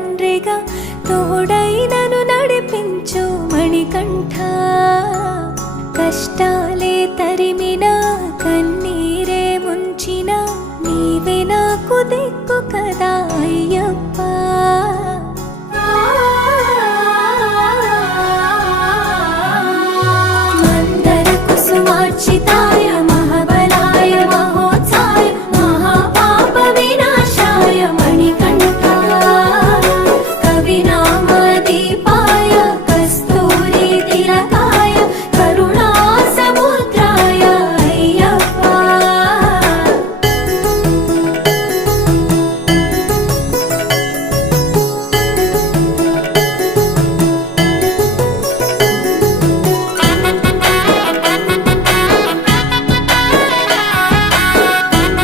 తండ్రిగా తోడై నన్ను నడిపించు మణికంఠ. కష్టాలే తరిమినా కన్నీరే ముంచిన నీవే నాకు దిక్కు కదా అయ్యప్ప.